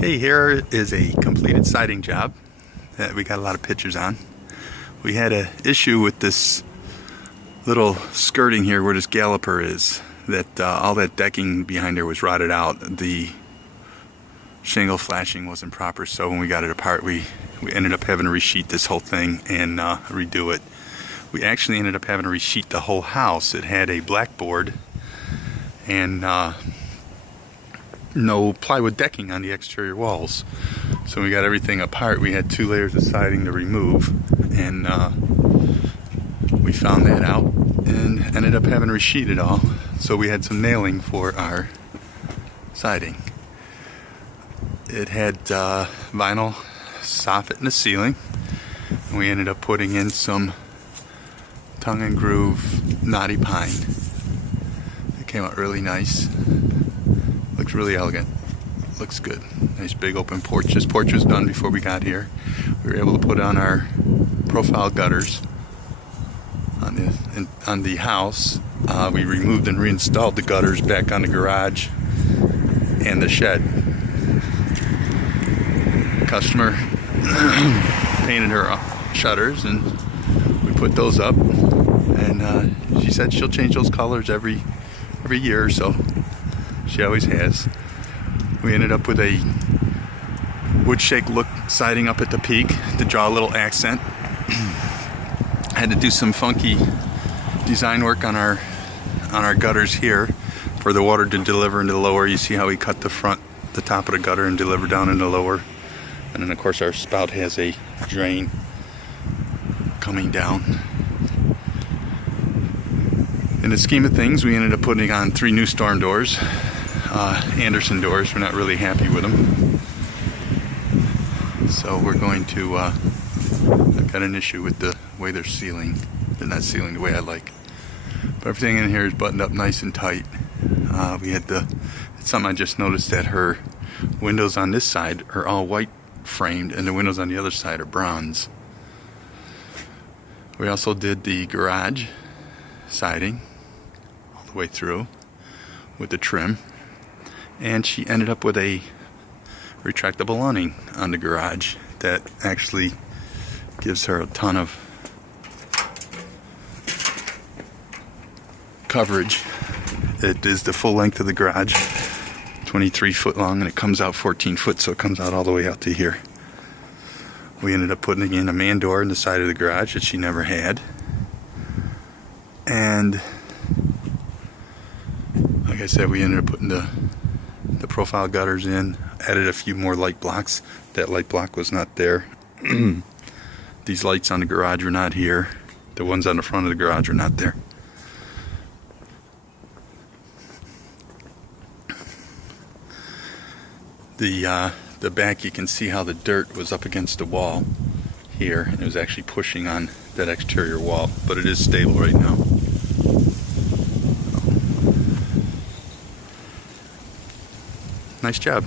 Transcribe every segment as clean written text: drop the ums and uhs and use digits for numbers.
Hey, here is a completed siding job that we got a lot of pictures on. We had an issue with this little skirting here where this galloper is, that all that decking behind there was rotted out. The shingle flashing wasn't proper, so when we got it apart we ended up having to resheet this whole thing and redo it. We actually ended up having to resheet the whole house. It had a blackboard and no plywood decking on the exterior walls. So we got everything apart. We had 2 layers of siding to remove, and we found that out and ended up having to resheet it all. So we had some nailing for our siding. It had vinyl soffit in the ceiling, and we ended up putting in some tongue and groove knotty pine. It came out really nice. Looks really elegant. Looks good. Nice big open porch. This porch was done before we got here. We were able to put on our profile gutters on the house. We removed and reinstalled the gutters back on the garage and the shed. Customer painted her shutters and we put those up, and she said she'll change those colors every year or so. She always has. We ended up with a wood shake look siding up at the peak to draw a little accent. Had to do some funky design work on our gutters here for the water to deliver into the lower. You see how we cut the top of the gutter and deliver down into the lower. And then of course our spout has a drain coming down. In the scheme of things, we ended up putting on 3 new storm doors. Anderson doors. We're not really happy with them, so we're going to I've got an issue with the way they're sealing. They're not sealing the way I like, but everything in here is buttoned up nice and tight. It's something I just noticed, that her windows on this side are all white framed and the windows on the other side are bronze. We also did the garage siding all the way through with the trim. And she ended up with a retractable awning on the garage that actually gives her a ton of coverage. It is the full length of the garage, 23 foot long, and it comes out 14 foot, so it comes out all the way out to here. We ended up putting in a man door in the side of the garage that she never had. And like I said, we ended up putting the profile gutters in, added a few more light blocks. That light block was not there. These lights on the garage are not here. The ones on the front of the garage are not there. The back, you can see how the dirt was up against the wall here, and it was actually pushing on that exterior wall, but it is stable right now. Nice job.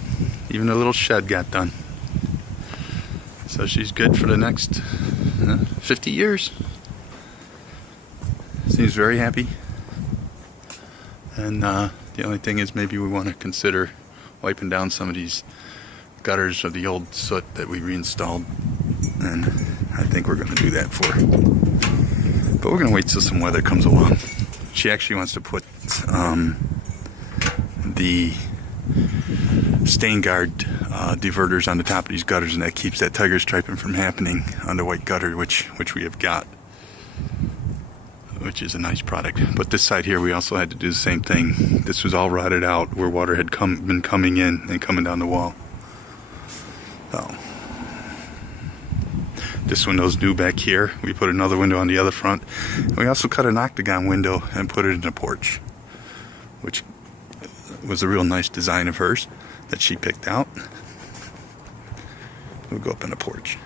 Even the little shed got done. So she's good for the next 50 years. Seems very happy. And the only thing is, maybe we want to consider wiping down some of these gutters of the old soot that we reinstalled. And I think we're going to do that for her. But we're going to wait till some weather comes along. She actually wants to put the stain guard diverters on the top of these gutters, and that keeps that tiger striping from happening on the white gutter, which we have got, which is a nice product. But this side here, we also had to do the same thing. This was all rotted out where water had been coming in and coming down the wall. So this window's new back here. We put another window on the other front. We also cut an octagon window and put it in the porch, which was a real nice design of hers that she picked out. We'll go up in the porch.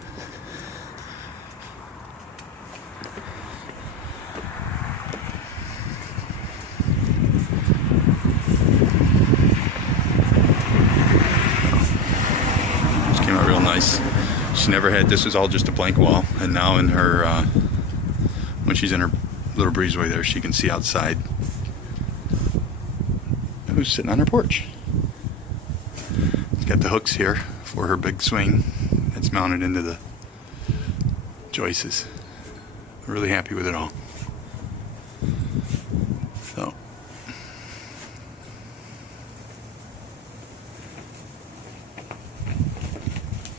This came out real nice. She never had, this was all just a blank wall, and now in her when she's in her little breezeway there, she can see outside who's sitting on her porch. It's got the hooks here for her big swing that's mounted into the joists. Really happy with it all.